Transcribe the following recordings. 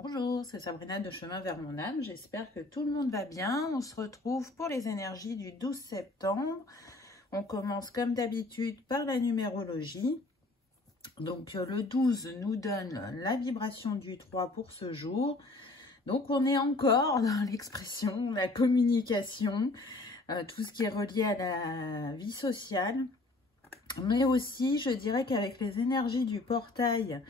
Bonjour, c'est Sabrina de Chemin vers mon âme. J'espère que tout le monde va bien. On se retrouve pour les énergies du 12 septembre. On commence comme d'habitude par la numérologie. Donc le 12 nous donne la vibration du 3 pour ce jour. Donc on est encore dans l'expression, la communication, tout ce qui est relié à la vie sociale. Mais aussi, je dirais qu'avec les énergies du portail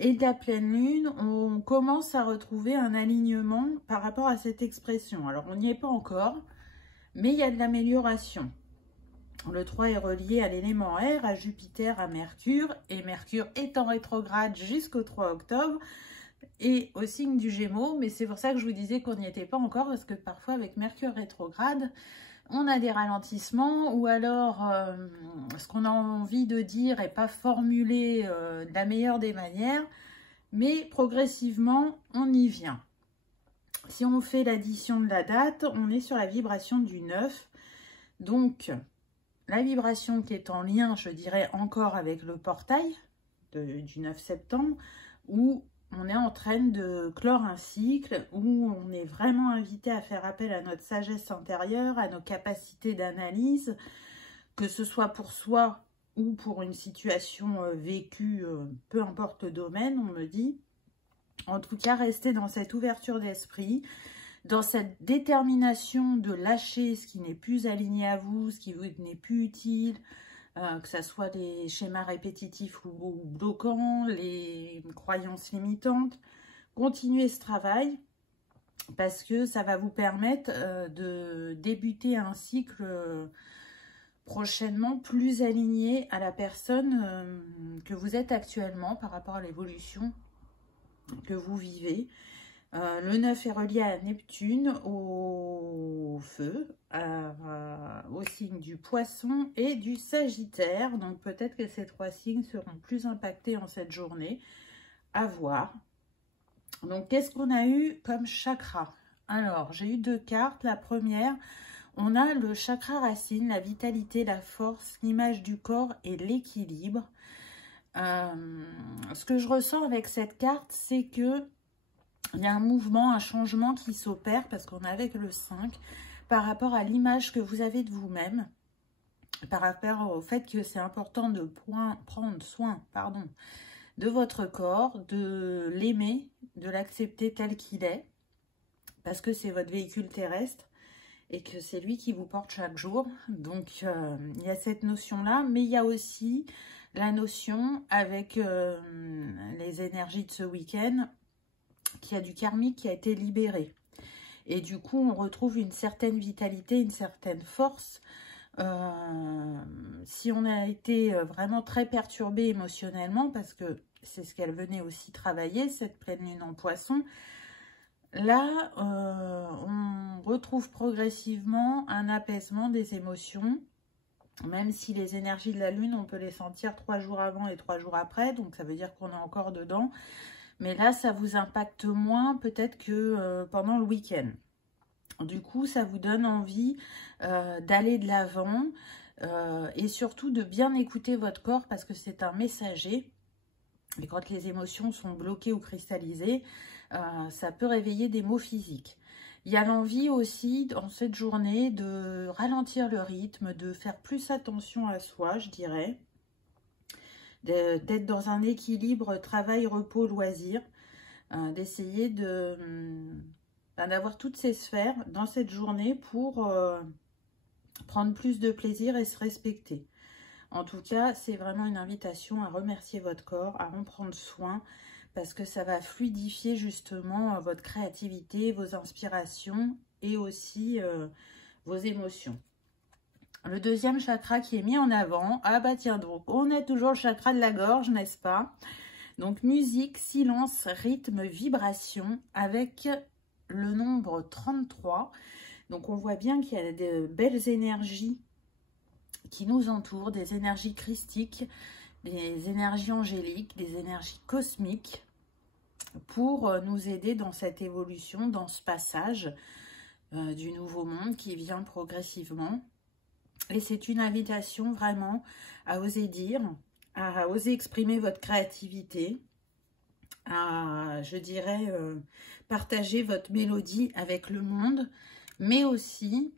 et de la pleine lune, on commence à retrouver un alignement par rapport à cette expression. Alors, on n'y est pas encore, mais il y a de l'amélioration. Le 3 est relié à l'élément air, à Jupiter, à Mercure, et Mercure est en rétrograde jusqu'au 3 octobre, et au signe du Gémeaux, mais c'est pour ça que je vous disais qu'on n'y était pas encore, parce que parfois avec Mercure rétrograde, on a des ralentissements, ou alors ce qu'on a envie de dire n'est pas formulé de la meilleure des manières, mais progressivement, on y vient. Si on fait l'addition de la date, on est sur la vibration du 9. Donc, la vibration qui est en lien, je dirais, encore avec le portail du 9 septembre, où on est en train de clore un cycle, où on est vraiment invité à faire appel à notre sagesse intérieure, à nos capacités d'analyse, que ce soit pour soi ou pour une situation vécue, peu importe le domaine, on me dit. En tout cas, restez dans cette ouverture d'esprit, dans cette détermination de lâcher ce qui n'est plus aligné à vous, ce qui n'est plus utile, que ce soit les schémas répétitifs ou bloquants, les croyances limitantes. Continuez ce travail parce que ça va vous permettre de débuter un cycle prochainement plus aligné à la personne que vous êtes actuellement par rapport à l'évolution que vous vivez. Le 9 est relié à Neptune, au feu, au signe du Poisson et du Sagittaire. Donc peut-être que ces trois signes seront plus impactés en cette journée. À voir. Donc qu'est-ce qu'on a eu comme chakra? Alors j'ai eu deux cartes. La première, on a le chakra racine, la vitalité, la force, l'image du corps et l'équilibre. Ce que je ressens avec cette carte, c'est que il y a un mouvement, un changement qui s'opère parce qu'on est avec le 5 par rapport à l'image que vous avez de vous-même, par rapport au fait que c'est important de prendre soin de votre corps, de l'aimer, de l'accepter tel qu'il est, parce que c'est votre véhicule terrestre et que c'est lui qui vous porte chaque jour. Donc, il y a cette notion-là, mais il y a aussi la notion avec les énergies de ce week-end, qu'il y a du karmique qui a été libéré. Et du coup, on retrouve une certaine vitalité, une certaine force. Si on a été vraiment très perturbé émotionnellement, parce que c'est ce qu'elle venait aussi travailler, cette pleine lune en Poisson, là, on retrouve progressivement un apaisement des émotions, même si les énergies de la lune, on peut les sentir 3 jours avant et 3 jours après, donc ça veut dire qu'on est encore dedans. Mais là, ça vous impacte moins peut-être que pendant le week-end. Du coup, ça vous donne envie d'aller de l'avant et surtout de bien écouter votre corps parce que c'est un messager. Et quand les émotions sont bloquées ou cristallisées, ça peut réveiller des maux physiques. Il y a l'envie aussi, dans cette journée, de ralentir le rythme, de faire plus attention à soi, je dirais. D'être dans un équilibre travail, repos, loisir, d'essayer d'avoir toutes ces sphères dans cette journée pour prendre plus de plaisir et se respecter. En tout cas, c'est vraiment une invitation à remercier votre corps, à en prendre soin, parce que ça va fluidifier justement votre créativité, vos inspirations et aussi vos émotions. Le deuxième chakra qui est mis en avant, ah bah tiens donc, on a toujours le chakra de la gorge, n'est-ce pas? Donc musique, silence, rythme, vibration avec le nombre 33. Donc on voit bien qu'il y a de belles énergies qui nous entourent, des énergies christiques, des énergies angéliques, des énergies cosmiques pour nous aider dans cette évolution, dans ce passage du nouveau monde qui vient progressivement. Et c'est une invitation vraiment à oser dire, à oser exprimer votre créativité, à, je dirais, partager votre mélodie avec le monde, mais aussi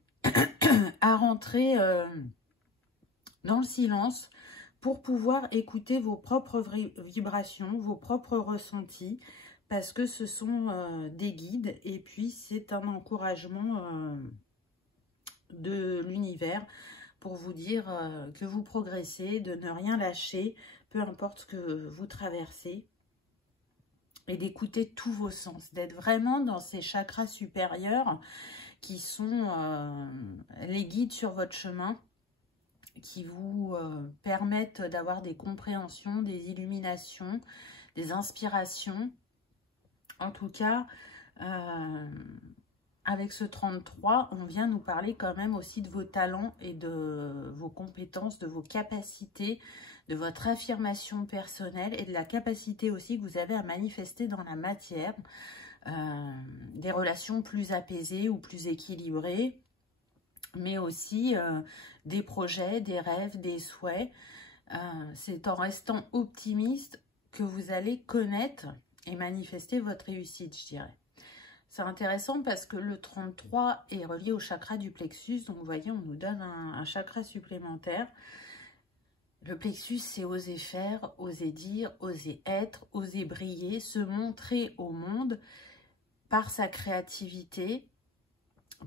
à rentrer dans le silence pour pouvoir écouter vos propres vibrations, vos propres ressentis, parce que ce sont des guides et puis c'est un encouragement de l'univers pour vous dire que vous progressez, de ne rien lâcher, peu importe ce que vous traversez, et d'écouter tous vos sens, d'être vraiment dans ces chakras supérieurs qui sont les guides sur votre chemin, qui vous permettent d'avoir des compréhensions, des illuminations, des inspirations. En tout cas, avec ce 33, on vient nous parler quand même aussi de vos talents et de vos compétences, de vos capacités, de votre affirmation personnelle et de la capacité aussi que vous avez à manifester dans la matière des relations plus apaisées ou plus équilibrées, mais aussi des projets, des rêves, des souhaits. C'est en restant optimiste que vous allez connaître et manifester votre réussite, je dirais. C'est intéressant parce que le 33 est relié au chakra du plexus. Donc, vous voyez, on nous donne un chakra supplémentaire. Le plexus, c'est oser faire, oser dire, oser être, oser briller, se montrer au monde par sa créativité,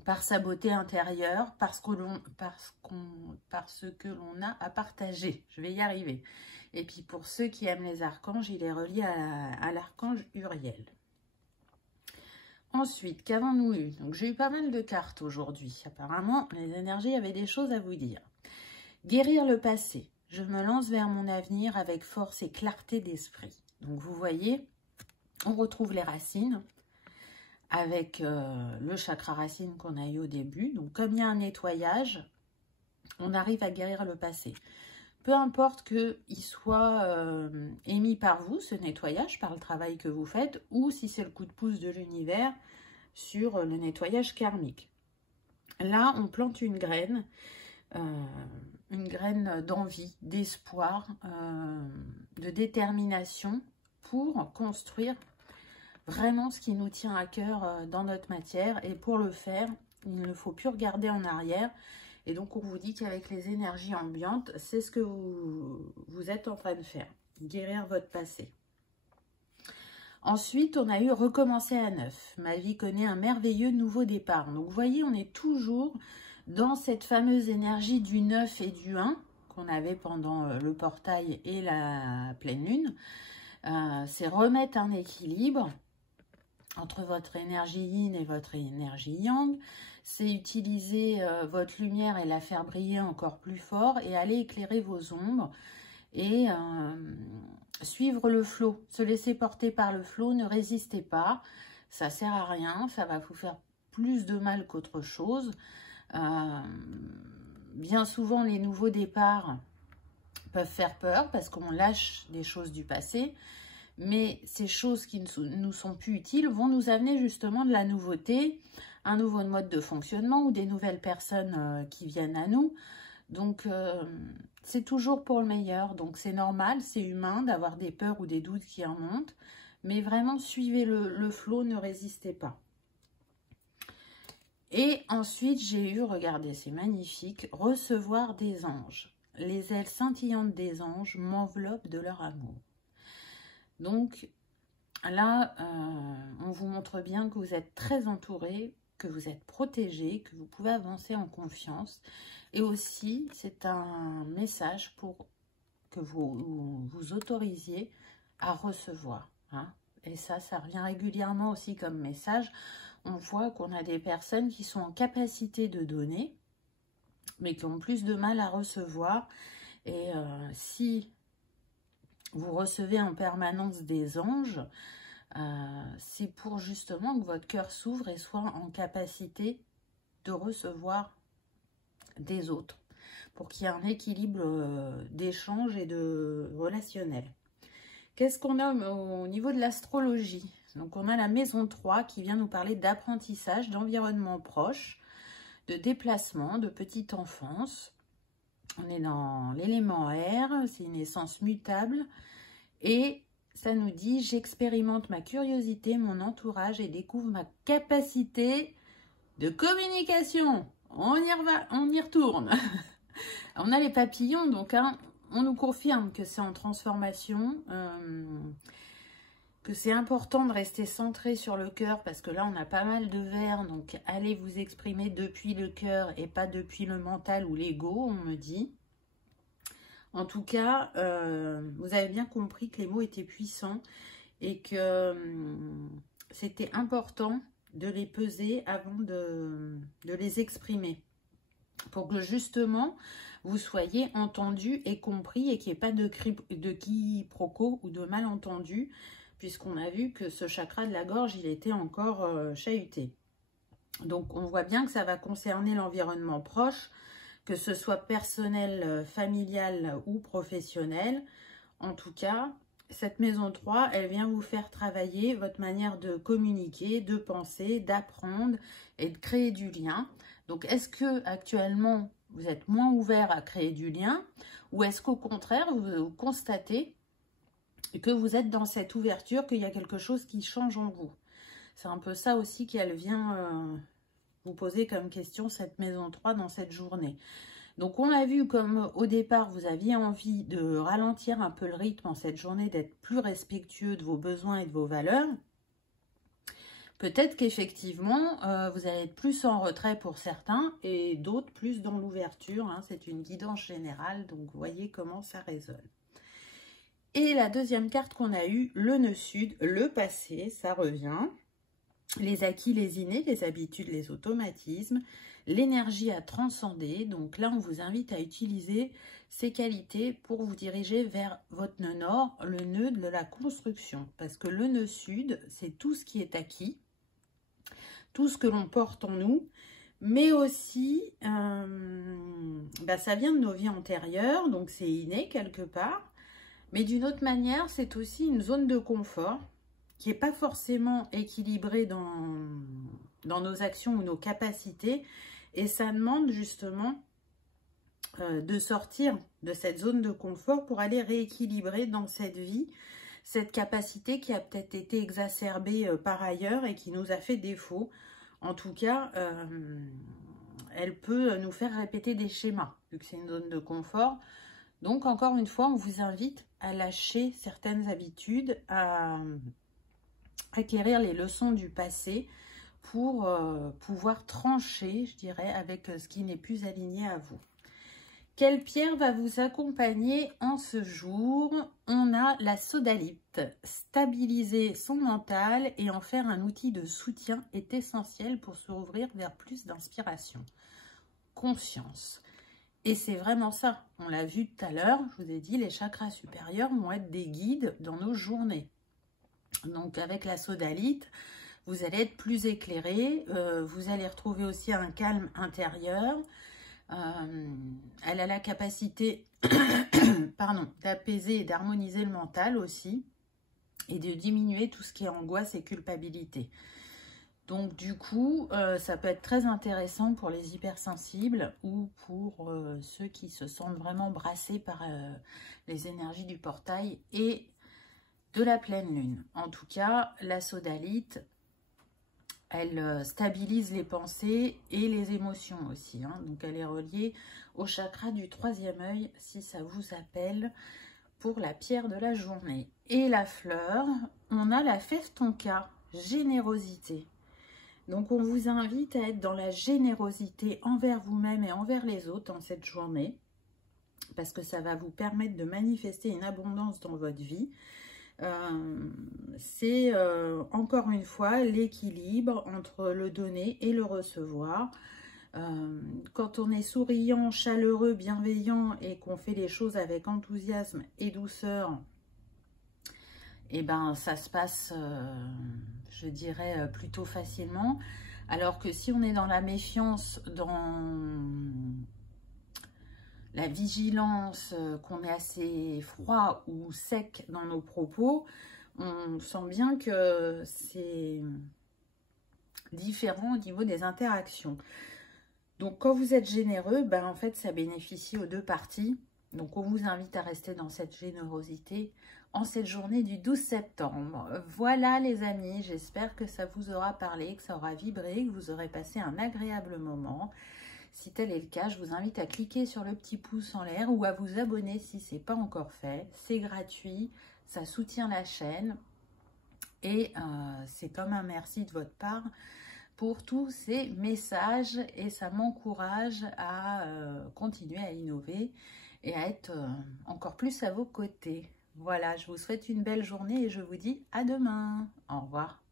par sa beauté intérieure, parce que l'on a à partager. Je vais y arriver. Et puis, pour ceux qui aiment les archanges, il est relié à l'archange Uriel. Ensuite, qu'avons-nous eu? Donc, j'ai eu pas mal de cartes aujourd'hui. Apparemment, les énergies avaient des choses à vous dire. Guérir le passé. Je me lance vers mon avenir avec force et clarté d'esprit. Donc, vous voyez, on retrouve les racines avec le chakra racine qu'on a eu au début. Donc, comme il y a un nettoyage, on arrive à guérir le passé. Peu importe qu'il soit émis par vous, ce nettoyage, par le travail que vous faites, ou si c'est le coup de pouce de l'univers sur le nettoyage karmique. Là, on plante une graine d'envie, d'espoir, de détermination pour construire vraiment ce qui nous tient à cœur dans notre matière. Et pour le faire, il ne faut plus regarder en arrière. Et donc, on vous dit qu'avec les énergies ambiantes, c'est ce que vous êtes en train de faire. Guérir votre passé. Ensuite, on a eu recommencer à neuf. Ma vie connaît un merveilleux nouveau départ. Donc, vous voyez, on est toujours dans cette fameuse énergie du 9 et du 1 qu'on avait pendant le portail et la pleine lune. C'est remettre un équilibre entre votre énergie yin et votre énergie yang. C'est utiliser votre lumière et la faire briller encore plus fort et aller éclairer vos ombres et suivre le flot, se laisser porter par le flot, ne résistez pas, ça sert à rien, ça va vous faire plus de mal qu'autre chose. Bien souvent, les nouveaux départs peuvent faire peur parce qu'on lâche des choses du passé, mais ces choses qui ne nous sont plus utiles vont nous amener justement de la nouveauté, un nouveau mode de fonctionnement ou des nouvelles personnes qui viennent à nous. Donc, c'est toujours pour le meilleur. Donc, c'est normal, c'est humain d'avoir des peurs ou des doutes qui remontent. Mais vraiment, suivez le flot, ne résistez pas. Et ensuite, j'ai eu, regardez, c'est magnifique, recevoir des anges. Les ailes scintillantes des anges m'enveloppent de leur amour. Donc, là, on vous montre bien que vous êtes très entouré, que vous êtes protégé, que vous pouvez avancer en confiance. Et aussi, c'est un message pour que vous vous autorisiez à recevoir. Hein. Et ça revient régulièrement aussi comme message. On voit qu'on a des personnes qui sont en capacité de donner, mais qui ont plus de mal à recevoir. Et si vous recevez en permanence des anges, c'est pour justement que votre cœur s'ouvre et soit en capacité de recevoir des autres, pour qu'il y ait un équilibre d'échange et de relationnel. Qu'est-ce qu'on a au niveau de l'astrologie? Donc, on a la maison 3 qui vient nous parler d'apprentissage, d'environnement proche, de déplacement, de petite enfance. On est dans l'élément air, c'est une essence mutable. Et ça nous dit « J'expérimente ma curiosité, mon entourage et découvre ma capacité de communication. » On y retourne. On a les papillons, donc hein, on nous confirme que c'est en transformation, que c'est important de rester centré sur le cœur parce que là, on a pas mal de verres. Donc, allez vous exprimer depuis le cœur et pas depuis le mental ou l'ego, on me dit. En tout cas, vous avez bien compris que les mots étaient puissants et que c'était important de les peser avant de les exprimer. Pour que justement, vous soyez entendu et compris et qu'il n'y ait pas de quiproquo ou de malentendu, puisqu'on a vu que ce chakra de la gorge, il était encore chahuté. Donc, on voit bien que ça va concerner l'environnement proche, que ce soit personnel, familial ou professionnel. En tout cas, cette maison 3, elle vient vous faire travailler votre manière de communiquer, de penser, d'apprendre et de créer du lien. Donc, est-ce que actuellement vous êtes moins ouvert à créer du lien ou est-ce qu'au contraire, vous constatez que vous êtes dans cette ouverture, qu'il y a quelque chose qui change en vous? C'est un peu ça aussi qu'elle vient vous poser comme question, cette maison 3, dans cette journée. Donc, on l'a vu comme au départ, vous aviez envie de ralentir un peu le rythme en cette journée, d'être plus respectueux de vos besoins et de vos valeurs. Peut-être qu'effectivement, vous allez être plus en retrait pour certains et d'autres plus dans l'ouverture. Hein. C'est une guidance générale, donc vous voyez comment ça résonne. Et la deuxième carte qu'on a eue, le nœud sud, le passé, ça revient. Les acquis, les innés, les habitudes, les automatismes, l'énergie à transcender. Donc là, on vous invite à utiliser ces qualités pour vous diriger vers votre nœud nord, le nœud de la construction. Parce que le nœud sud, c'est tout ce qui est acquis, tout ce que l'on porte en nous, mais aussi, ça vient de nos vies antérieures, donc c'est inné quelque part. Mais d'une autre manière, c'est aussi une zone de confort qui n'est pas forcément équilibrée dans nos actions ou nos capacités. Et ça demande justement de sortir de cette zone de confort pour aller rééquilibrer dans cette vie cette capacité qui a peut-être été exacerbée par ailleurs et qui nous a fait défaut. En tout cas, elle peut nous faire répéter des schémas, vu que c'est une zone de confort. Donc, encore une fois, on vous invite à lâcher certaines habitudes, à acquérir les leçons du passé pour pouvoir trancher, je dirais, avec ce qui n'est plus aligné à vous. Quelle pierre va vous accompagner en ce jour? On a la sodalite. Stabiliser son mental et en faire un outil de soutien est essentiel pour se rouvrir vers plus d'inspiration. Conscience. Et c'est vraiment ça. On l'a vu tout à l'heure, je vous ai dit, les chakras supérieurs vont être des guides dans nos journées. Donc avec la sodalite, vous allez être plus éclairé, vous allez retrouver aussi un calme intérieur. Elle a la capacité d'apaiser et d'harmoniser le mental aussi et de diminuer tout ce qui est angoisse et culpabilité. Donc du coup, ça peut être très intéressant pour les hypersensibles ou pour ceux qui se sentent vraiment brassés par les énergies du portail et de la pleine lune. En tout cas, la sodalite, elle stabilise les pensées et les émotions aussi. Hein. Donc, elle est reliée au chakra du troisième œil, si ça vous appelle, pour la pierre de la journée. Et la fleur, on a la festonka, générosité. Donc, on vous invite à être dans la générosité envers vous-même et envers les autres dans cette journée, parce que ça va vous permettre de manifester une abondance dans votre vie. C'est encore une fois l'équilibre entre le donner et le recevoir. Quand on est souriant, chaleureux, bienveillant et qu'on fait les choses avec enthousiasme et douceur, et ben ça se passe, je dirais, plutôt facilement. Alors que si on est dans la méfiance, dans la vigilance, qu'on est assez froid ou sec dans nos propos, on sent bien que c'est différent au niveau des interactions. Donc, quand vous êtes généreux, ben, en fait, ça bénéficie aux deux parties. Donc, on vous invite à rester dans cette générosité en cette journée du 12 septembre. Voilà les amis, j'espère que ça vous aura parlé, que ça aura vibré, que vous aurez passé un agréable moment. Si tel est le cas, je vous invite à cliquer sur le petit pouce en l'air ou à vous abonner si ce n'est pas encore fait. C'est gratuit, ça soutient la chaîne et c'est comme un merci de votre part pour tous ces messages et ça m'encourage à continuer à innover et à être encore plus à vos côtés. Voilà, je vous souhaite une belle journée et je vous dis à demain. Au revoir.